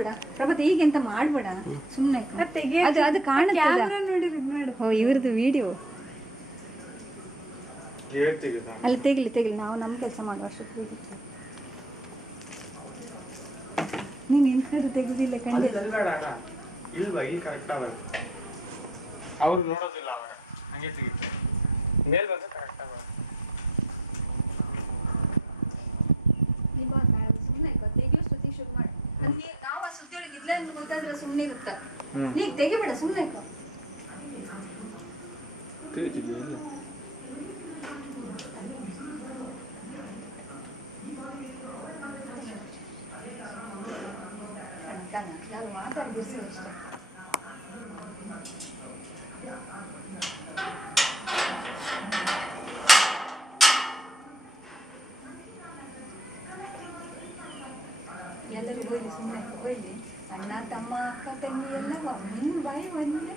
ಹೋಗ್ಬೇಡ ಪ್ರಭಾತ್, ಈಗ ಎಂತ ಮಾಡ್ಬೇಡ ಸುಮ್ಮನೆ. ಅದು ಅದು ಕಾಣುತ್ತೆ. ಓ ಇವ್ರದ್ದು ವಿಡಿಯೋ ಅಲ್ಲಿ ತೆಗಿಲಿ ನಾವು ನಮ್ಮ ಕೆಲಸ ಮಾಡುವ ಅಷ್ಟೊತ್ತಿಗೆ. ನೀನು ಎಂತಾದ್ರು ತೆಗುದಿಲ್ಲ ಖಂಡಿತ. ಇಲ್ವಾ ಇಲ್ಲಿ ಕರೆಕ್ಟ್ ಆಗ ಅವ್ರು ನೋಡೋದಿಲ್ಲ, ಅವಾಗ ಹಂಗೆ ತೆಗಿತಾರೆ ಮೇಲ್ ಬಂದ್ರೆ ಕರೆಕ್ಟ್ ಆಗ. ಸುಮ್ಮನೆ ತೆಗಿಯೋಷ್ಟೊತ್ತಿಗೆ ಶುರು ಮಾಡಿ. ನಾವು ಆ ಸುದ್ದಿಯೊಳಗೆ ಇಲ್ಲ ಅಂತ ಗೊತ್ತಾದ್ರೆ ಸುಮ್ಮನೆ ಇರುತ್ತ. ನೀಗ ತೆಗಿಬೇಡ ಸುಮ್ಮನೆ. ನಾವು ಮಾತಾಡ್ಬಿಡ್ಸಿ ಅಷ್ಟೇ. ಎಲ್ಲರೂ ಹೋಯ್ಲಿ ಸುಮ್ಮನೆ ಹೋಯ್ಲಿ. ಅಣ್ಣ ತಮ್ಮ ಅಕ್ಕ ತಂಗಿ ಎಲ್ಲ ನಿನ್ನ ಬಾಯಿ ಒಂದೇ